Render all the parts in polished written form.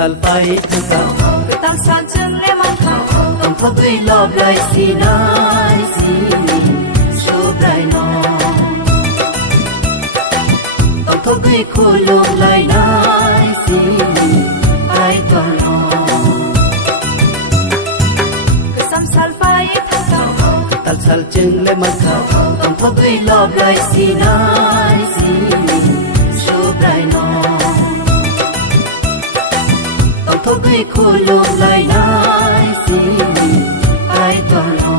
sal pai thaka tam san chung le man kha tom thoi lo blai si nai si so blai no tom thoi khu lo lai nai si ai to no sam sal pai thaka tal sal chung le man kha tom thoi lo blai si nai si so blai no thôi khu lô lại nai si ai to lo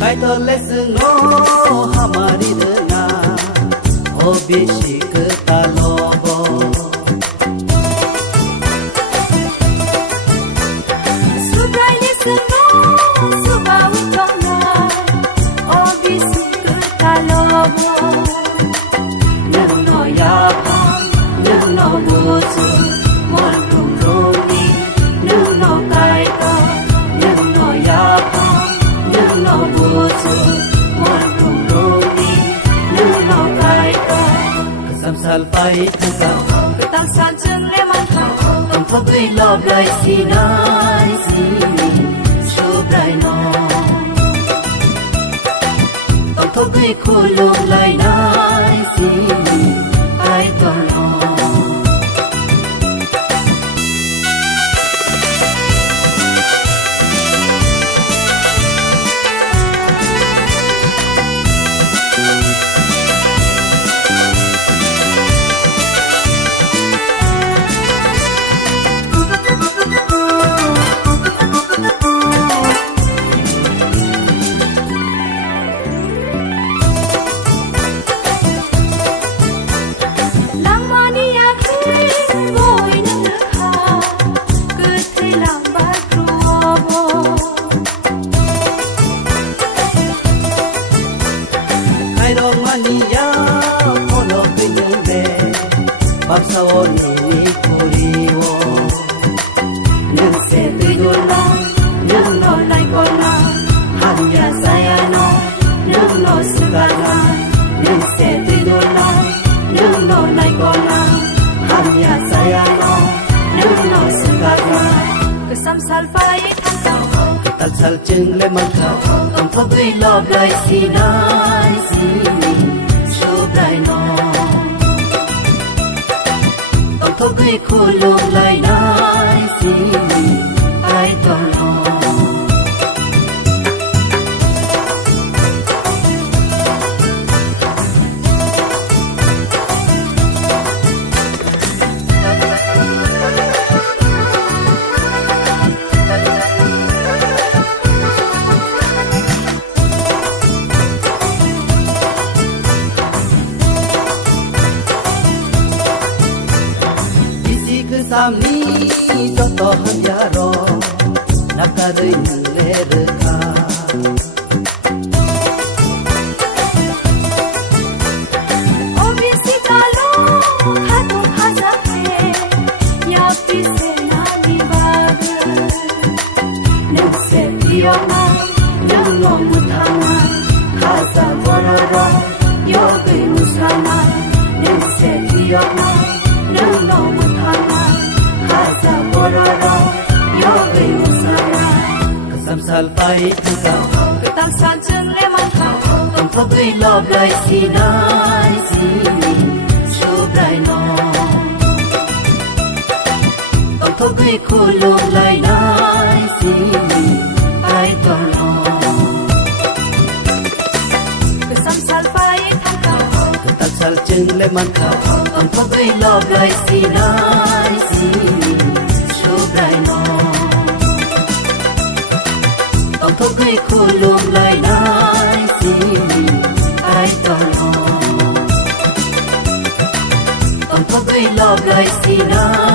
kai to lesson no hamari na o bishik ta lobo subra lesson no suba utong na o bishik ta lobo nang no ya pa nang no bo su mon rum ro ni nang no kai to nang no ya pa no bo su mon rum ro ni no kai to sam sal pai thaka tam san chung le man kha tom thoi lo blai si nai si so blai no tom thoi khu lo lai nai si ai to no Sao ni kuri wo nang se tu do la nang no lai ko na han ya saya no nang no suga na nang se tu do la nang no lai ko na han ya saya no nang no suga na sam sal pai thaka tal sal chung le man kha tom thoi lo blai si nai si so blai no thôi khu lô lại nai si ai to lo samni cho to han ya ro nakare le re ka o visita lo hatu haza he ya pise na divag nem se dio ma nem no mutama haza bororo yo ge musama nem se dio ma nem no mutama haza bororo yo ge musama sam sal pai thaka tam san chung le man kha tom thoi lo blai si nai si so blai no tom thoi khu lo lai nai si ai to no sam sal pai thaka tal sal chung le man kha tom thoi lo blai si nai si so blai no tom thoi khu lo lai nai si ai to no tom thoi lo blai si nai